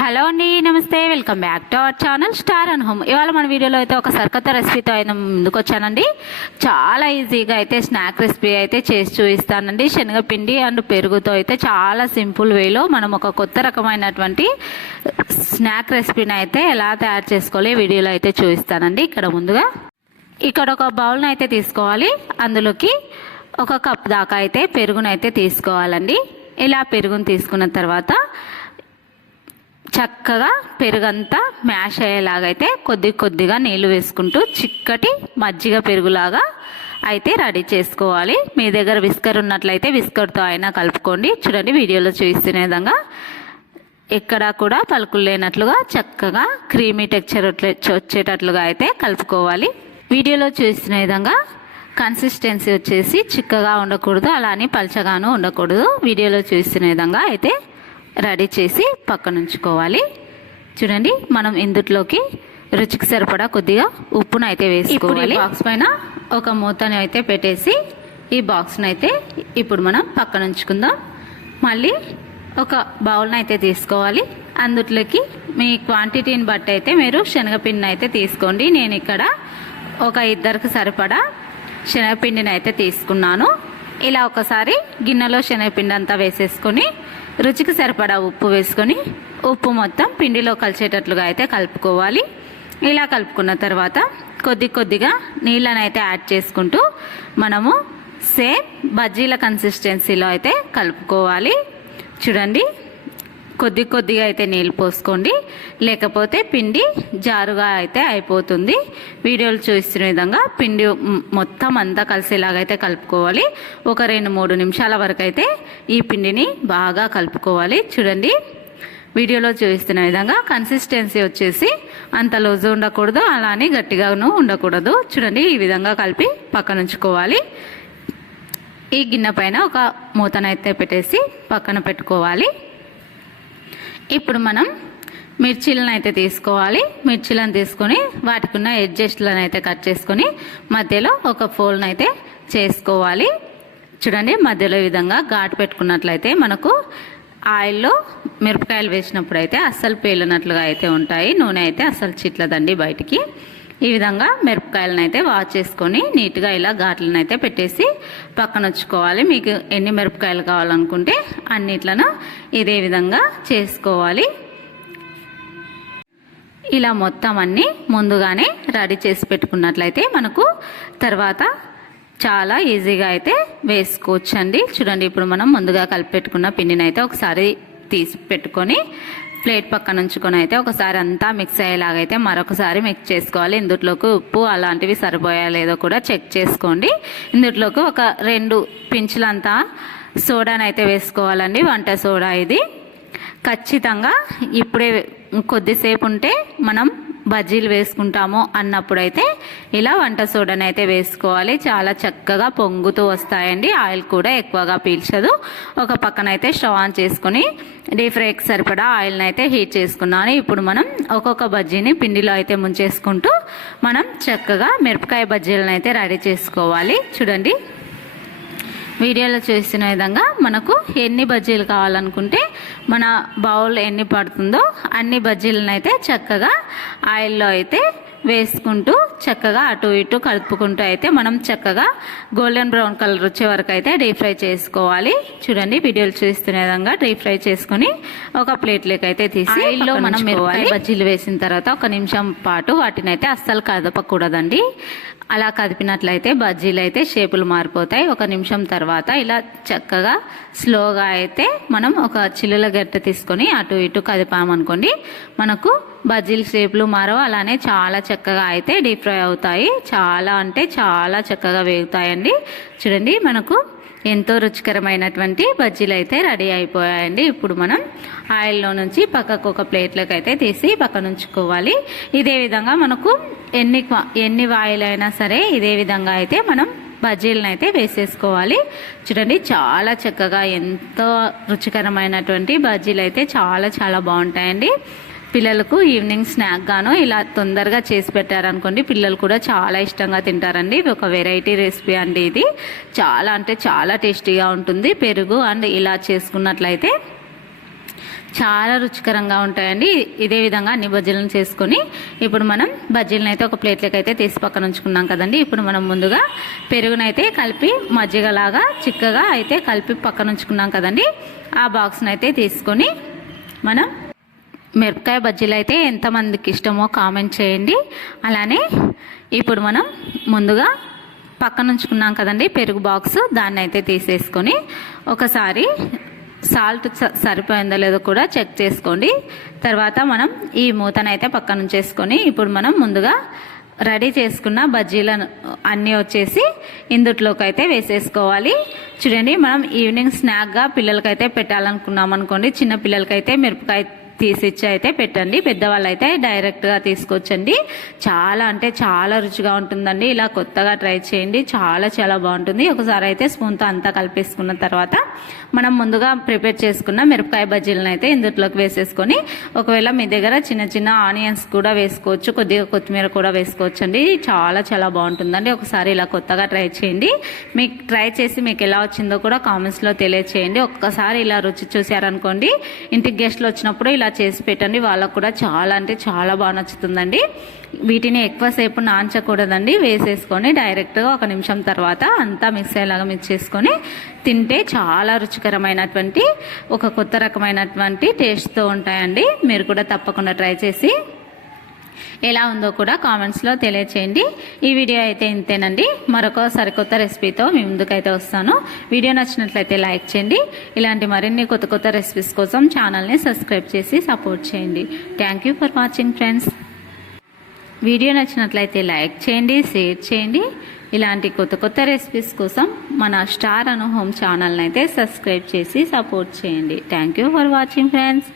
Hello అండి నమస్తే. Welcome back to our channel star and home. ఇవాళ మన వీడియోలో అయితే ఒక సరికొత్త రెసిపీతో అయితే ముందుకు వచ్చానండి. చాలా ఈజీగా అయితే స్నాక్ రెసిపీ అయితే చేసి చూపిస్తానండి. శనగపిండి అండ్ పెరుగుతో అయితే చాలా సింపుల్ వేలో మనం ఒక కొత్త రకమైనటువంటి స్నాక్ రెసిపీని అయితే ఎలా తయారు చేసుకోవాలి వీడియోలో అయితే చూపిస్తానండి. ఇక్కడ ముందుగా ఇక్కడ ఒక బౌల్ని అయితే తీసుకోవాలి. అందులోకి ఒక కప్ దాకా అయితే పెరుగునైతే తీసుకోవాలండి. ఇలా పెరుగును తీసుకున్న తర్వాత చక్కగా పెరుగంతా మ్యాష్ అయ్యేలాగైతే కొద్ది కొద్దిగా నీళ్ళు వేసుకుంటూ చిక్కటి మజ్జిగ పెరుగులాగా అయితే రెడీ చేసుకోవాలి. మీ దగ్గర విస్కర్ ఉన్నట్లయితే విస్కర్తో అయినా కలుపుకోండి. చూడండి వీడియోలో చూపిస్తున్న విధంగా ఎక్కడా కూడా పలుకులు లేనట్లుగా చక్కగా క్రీమీ టెక్చర్ వచ్చేటట్లుగా అయితే కలుపుకోవాలి. వీడియోలో చూసిన విధంగా కన్సిస్టెన్సీ వచ్చేసి చిక్కగా ఉండకూడదు అలానే పలచగాను ఉండకూడదు. వీడియోలో చూసిన విధంగా అయితే రెడీ చేసి పక్కన ఉంచుకోవాలి చూడండి మనం ఇందుట్లోకి రుచికి సరిపడా కొద్దిగా ఉప్పును అయితే వేసుకోవాలి బాక్స్ పైన ఒక మూతని అయితే పెట్టేసి ఈ బాక్స్ని అయితే ఇప్పుడు మనం పక్కన ఉంచుకుందాం మళ్ళీ ఒక బౌల్ని అయితే తీసుకోవాలి. అందుట్లోకి మీ క్వాంటిటీని బట్టి అయితే మీరు శనగపిండిని అయితే తీసుకోండి. నేను ఇక్కడ ఒక ఇద్దరికి సరిపడా శనగపిండిని అయితే తీసుకున్నాను. ఇలా ఒకసారి గిన్నెలో శనగపిండి అంతా వేసేసుకొని రుచికి సరిపడా ఉప్పు వేసుకొని ఉప్పు మొత్తం పిండిలో కలిసేటట్లుగా అయితే కలుపుకోవాలి. ఇలా కలుపుకున్న తర్వాత కొద్ది కొద్దిగా నీళ్ళని అయితే యాడ్ చేసుకుంటూ మనము సేమ్ బజ్జీల కన్సిస్టెన్సీలో అయితే కలుపుకోవాలి. చూడండి. కొద్ది కొద్దిగా అయితే నీళ్ళు పోసుకోండి. లేకపోతే పిండి జారుగా అయితే అయిపోతుంది. వీడియోలు చూస్తున్న విధంగా పిండి మొత్తం అంతా కలిసేలాగైతే కలుపుకోవాలి. ఒక రెండు మూడు నిమిషాల వరకు అయితే ఈ పిండిని బాగా కలుపుకోవాలి. చూడండి. వీడియోలో చూపిస్తున్న విధంగా కన్సిస్టెన్సీ వచ్చేసి అంత లూజు ఉండకూడదు అలానే గట్టిగాను ఉండకూడదు. చూడండి ఈ విధంగా కలిపి పక్కన ఉంచుకోవాలి ఈ గిన్నె పైన ఒక మూతనైతే పెట్టేసి పక్కన పెట్టుకోవాలి. ఇప్పుడు మనం మిర్చీలను అయితే తీసుకోవాలి. మిర్చీలను తీసుకొని వాటికి ఉన్న ఎడ్జస్ట్లను అయితే కట్ చేసుకొని మధ్యలో ఒక ఫోల్ని అయితే చేసుకోవాలి. చూడండి మధ్యలో విధంగా ఘాటు పెట్టుకున్నట్లయితే మనకు ఆయిల్లో మిరపకాయలు వేసినప్పుడు అయితే అస్సలు పేలినట్లుగా అయితే ఉంటాయి. నూనె అయితే అస్సలు చిట్లదండి బయటికి. ఈ విధంగా మిరపకాయలను అయితే వాష్ చేసుకొని నీట్గా ఇలా ఘాట్లను అయితే పెట్టేసి పక్కన ఉంచుకోవాలి. మీకు ఎన్ని మిరపకాయలు కావాలనుకుంటే అన్నిట్లను ఇదే విధంగా చేసుకోవాలి. ఇలా మొత్తం అన్నీ ముందుగానే రెడీ చేసి పెట్టుకున్నట్లయితే మనకు తర్వాత చాలా ఈజీగా అయితే వేసుకోవచ్చండి. చూడండి ఇప్పుడు మనం ముందుగా కలిపి పెట్టుకున్న పిండిని అయితే ఒకసారి తీసి పెట్టుకొని ప్లేట్ పక్కన ఉంచుకొని అయితే ఒకసారి అంతా మిక్స్ అయ్యేలాగైతే మరొకసారి మిక్స్ చేసుకోవాలి. ఇందుట్లోకి ఉప్పు అలాంటివి సరిపోయా లేదో కూడా చెక్ చేసుకోండి. ఇందుట్లోకి ఒక రెండు పించులంతా సోడాని అయితే వేసుకోవాలండి. వంట సోడా ఇది. ఖచ్చితంగా ఇప్పుడే కొద్దిసేపు ఉంటే మనం బజ్జీలు వేసుకుంటాము అన్నప్పుడైతే ఇలా వంట సోడాని అయితే వేసుకోవాలి. చాలా చక్కగా పొంగుతూ వస్తాయండి. ఆయిల్ కూడా ఎక్కువగా పీల్చదు. ఒక పక్కన అయితే స్టవ్ ఆన్ చేసుకొని డీప్ ఫ్రైకి సరిపడా ఆయిల్ని అయితే హీట్ చేసుకున్నాను. ఇప్పుడు మనం ఒక్కొక్క బజ్జీని పిండిలో అయితే ముంచేసుకుంటూ మనం చక్కగా మిరపకాయ బజ్జీలను అయితే రెడీ చేసుకోవాలి. చూడండి. వీడియోలో చూసిన విధంగా మనకు ఎన్ని బజ్జీలు కావాలనుకుంటే మన బౌల్ ఎన్ని పడుతుందో అన్ని బజ్జీలను అయితే చక్కగా ఆయిల్లో అయితే వేసుకుంటూ చక్కగా అటు ఇటు కలుపుకుంటూ అయితే మనం చక్కగా గోల్డెన్ బ్రౌన్ కలర్ వచ్చే వరకు అయితే డీప్ ఫ్రై చేసుకోవాలి. చూడండి వీడియోలు చూస్తున్న విధంగా డీప్ ఫ్రై చేసుకుని ఒక ప్లేట్లోకి అయితే తీసి ఆయిల్లో మనం మిరపకాయ బజ్జీలు వేసిన తర్వాత ఒక నిమిషం పాటు వాటిని అయితే అస్సలు కదపకూడదండి. అలా కదిపినట్లయితే బజ్జీలు అయితే షేపులు మారిపోతాయి. ఒక నిమిషం తర్వాత ఇలా చక్కగా స్లోగా అయితే మనం ఒక చిల్లుల గట్టె తీసుకొని అటు ఇటు కదిపామనుకోండి మనకు బజ్జీల షేప్లు మారో అలానే చాలా చక్కగా అయితే డీప్ ఫ్రై అవుతాయి. చాలా అంటే చాలా చక్కగా వేగుతాయండి. చూడండి మనకు ఎంతో రుచికరమైనటువంటి బజ్జీలు అయితే రెడీ అయిపోయాయండి. ఇప్పుడు మనం ఆయిల్లో నుంచి పక్కకు ఒక ప్లేట్లోకి అయితే తీసి పక్కన ఉంచుకోవాలి. ఇదే విధంగా మనకు ఎన్ని క్వా- ఎన్ని వాయిలైనా అయినా సరే ఇదే విధంగా అయితే మనం బజ్జీలను అయితే వేసేసుకోవాలి. చూడండి చాలా చక్కగా ఎంతో రుచికరమైనటువంటి బజ్జీలు అయితే చాలా చాలా బాగుంటాయండి. పిల్లలకు ఈవినింగ్ స్నాక్ గాను ఇలా తొందరగా చేసి పెట్టారనుకోండి పిల్లలు కూడా చాలా ఇష్టంగా తింటారండి. ఇది ఒక వెరైటీ రెసిపీ అండి ఇది. చాలా అంటే చాలా టేస్టీగా ఉంటుంది. పెరుగు అండ్ ఇలా చేసుకున్నట్లయితే చాలా రుచికరంగా ఉంటాయండి. ఇదే విధంగా అన్ని బజ్జీలను చేసుకొని ఇప్పుడు మనం బజ్జీలను అయితే ఒక ప్లేట్లోకి అయితే తీసి పక్కన ఉంచుకున్నాం కదండి. ఇప్పుడు మనం ముందుగా పెరుగునైతే కలిపి మజ్జిగలాగా చిక్కగా అయితే కలిపి పక్కన ఉంచుకున్నాం కదండి. ఆ బాక్స్ని అయితే తీసుకొని మనం మిరపకాయ బజ్జీలు అయితే ఎంతమందికి ఇష్టమో కామెంట్ చేయండి. అలానే ఇప్పుడు మనం ముందుగా పక్కన ఉంచుకున్నాం కదండి పెరుగు బాక్స్. దాన్ని అయితే తీసేసుకొని ఒకసారి సాల్ట్ స- సరిపోయిందో లేదో కూడా చెక్ చేసుకోండి. తర్వాత మనం ఈ మూతనైతే పక్కన ఉంచేసుకొని ఇప్పుడు మనం ముందుగా రెడీ చేసుకున్న బజ్జీలను అన్నీ వచ్చేసి ఇందుట్లోకి అయితే వేసేసుకోవాలి. చూడండి మనం ఈవినింగ్ స్నాక్గా పిల్లలకైతే పెట్టాలనుకున్నాం అనుకోండి చిన్న పిల్లలకైతే మిరపకాయ తీసిచ్చి అయితే పెట్టండి. పెద్దవాళ్ళు అయితే డైరెక్ట్గా తీసుకొచ్చండి. చాలా అంటే చాలా రుచిగా ఉంటుందండి. ఇలా కొత్తగా ట్రై చేయండి. చాలా చాలా బాగుంటుంది. ఒకసారి అయితే స్పూన్తో అంతా కలిపేసుకున్న తర్వాత మనం ముందుగా ప్రిపేర్ చేసుకున్న మిరపకాయ బజ్జీలను అయితే ఇందులోకి వేసేసుకొని ఒకవేళ మీ దగ్గర చిన్న చిన్న ఆనియన్స్ కూడా వేసుకోవచ్చు. కొద్దిగా కొత్తిమీర కూడా వేసుకోవచ్చు అండి చాలా చాలా బాగుంటుందండి. ఒకసారి ఇలా కొత్తగా ట్రై చేయండి. మీకు ట్రై చేసి మీకు ఎలా వచ్చిందో కూడా కామెంట్స్లో తెలియచేయండి. ఒక్కసారి ఇలా రుచి చూసారనుకోండి ఇంటికి గెస్ట్లు వచ్చినప్పుడు ఇలా చేసి పెట్టండి. వాళ్ళకు కూడా చాలా అంటే చాలా బాగా నచ్చుతుందండి. వీటిని ఎక్కువసేపు నాంచకూడదండి. వేసేసుకొని డైరెక్ట్గా ఒక నిమిషం తర్వాత అంతా మిక్స్ అయ్యేలాగా మిక్స్ చేసుకొని తింటే చాలా రుచికరమైనటువంటి ఒక కొత్త రకమైనటువంటి టేస్ట్తో ఉంటాయండి. మీరు కూడా తప్పకుండా ట్రై చేసి ఎలా ఉందో కూడా కామెంట్స్లో తెలియచేయండి. ఈ వీడియో అయితే ఇంతేనండి. మరొక సరికొత్త రెసిపీతో మీ ముందుకైతే వస్తాను. వీడియో నచ్చినట్లయితే లైక్ చేయండి. ఇలాంటి మరిన్ని కొత్త కొత్త రెసిపీస్ కోసం ఛానల్ని సబ్స్క్రైబ్ చేసి సపోర్ట్ చేయండి. Thank you for watching friends video నచ్చినట్లయితే లైక్ చేయండి షేర్ చేయండి. ఇలాంటి కొత్త కొత్త రెసిపీస్ కోసం మన స్టార్ అను హోమ్ ఛానల్ని అయితే సబ్స్క్రైబ్ చేసి సపోర్ట్ చేయండి. Thank you for watching friends